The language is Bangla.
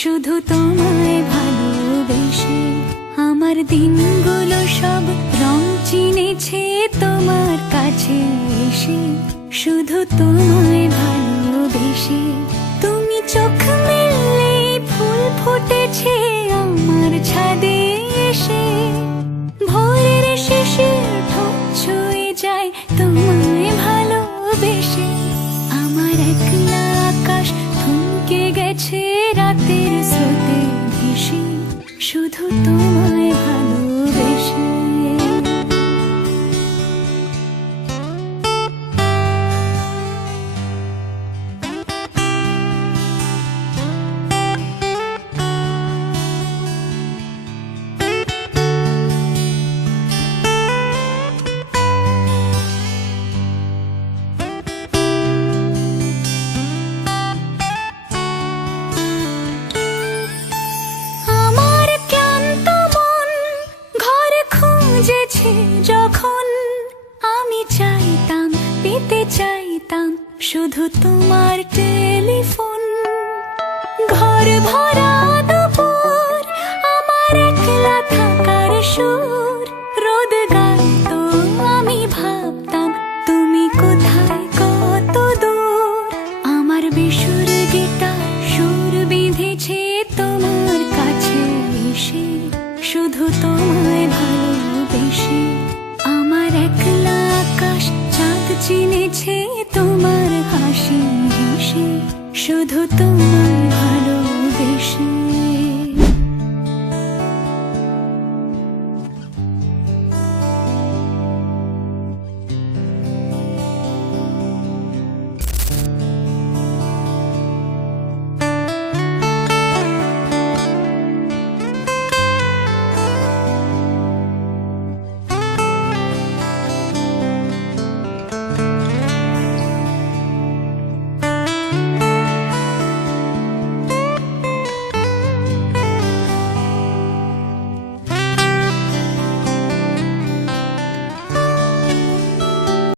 শুধু তোমায় ভালোবেসে। আমার দিনগুলো সব রং চিনেছে তোমার কাছে এসে, শুধু তোমায় ভালোবেসে। তুমি চোখ মেললে ফুল ফুটেছে আমার ছাদে এসে, ভোরের শিশির ঠোঁট ছুঁয়ে যায় তোমায় ভালোবেসে। আমার একলা আকাশ থমকে গেছে রাতের স্রোতে ভেসে, শুধু তোমায় ভালোবেসে। যখন আমি চাইতাম, পেতে চাইতাম শুধু তোমার টেলিফোন। ঘর ভরা দুপুর, আমার একলা থাকার সুর রোদ গাইতো, আমি ভাবতাম তুমি কোথায় কত দূর। আমার বেসুর গিটার সুর বেঁধেছে তোমার কাছে এসে, শুধু তোমায় ভালোবেসে। আমার একলা আকাশ চাঁদ চিনেছে তোমার হাসি হেসে, শুধু তোমায় ভালোবেসে।